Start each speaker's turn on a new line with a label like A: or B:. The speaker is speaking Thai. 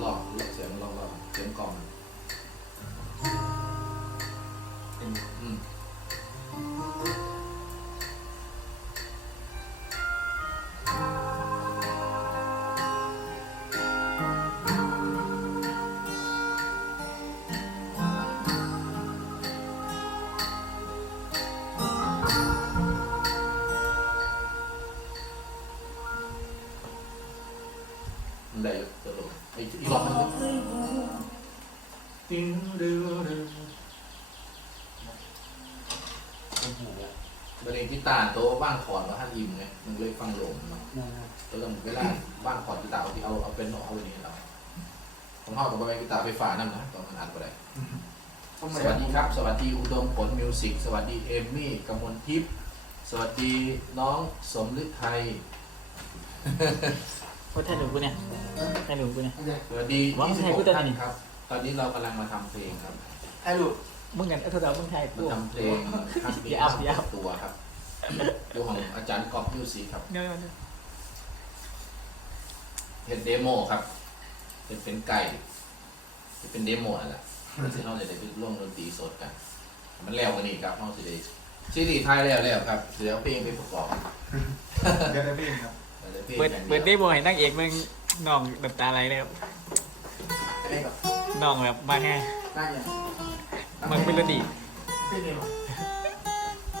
A: หลอกเสียงหลอกหลอกเสียงกล่องอืมมันได้ตลกไอ้อีหลอกมันติ้งดื้อดื้อ
B: เป็นหูอะ
A: ประเด็นกีตาร์โต๊ะบ้างคอร์ดว่าท่านอิ่มไงมันเลยฟังหลมเนาะ
B: นะครับ
A: แล้วก็เวลาบ้างคอร์ดกีตาร์ที่เอาเอาเป็นเอาไปนี่เราของเขากับไปกีตาร์ไฟฟ้านั่นนะตอนมันอัดไปได้สวัสดีครับ สวัสดีอุดมผลมิวสิกสวัสดีเอมมี่กมลทิพย์สวัสดีน้องสมฤทัย
C: ว่าถ่ายหนูกูเนี่ยถ่ายหนูกูเนี่ย
A: สวัสดี
C: ว้าวใครพูด
A: 26
C: ได้
A: ท่าน
C: นี่
A: ครับ ตอนนี้เรากำลังมาทำเพลงครับ
B: ไอ้ลูก
C: มึงกันเอาโทรศัพท์มึงถ่าย
A: มา
C: กู
A: ทำเพลงทำเพลง
C: อย่าเอาอย่าเอา
A: ตัวครับดูของอาจารย์กอบมิวสิกครับ
C: เดี๋ยวเดี๋ยว
A: เห็นเดโมครับ เป็นเป็นไก่ที่เป็นเดโมนั่นแหละมันสิเขาจะได้ไปร่วมดนตรีสดกัน มันแล้วกันนี่ครับเขาสิได้ซีรีส์ไทยแล้วแล้วครับเดี๋ยวเอาเพลงไปประกอบ
B: เดี๋ยวได้พี่ครับ
A: ดี๋ยวพลง
C: เปิด
A: อย่าง
C: เปิดได้บ่อยนั่งเอกมึงน้องแบบตาอะไรเลยครับ
B: ได้กับ
C: น้องแบบมาแค่
B: ได้ยัง
C: มึงเป็นรดี
B: พี่เนี่ยหรอ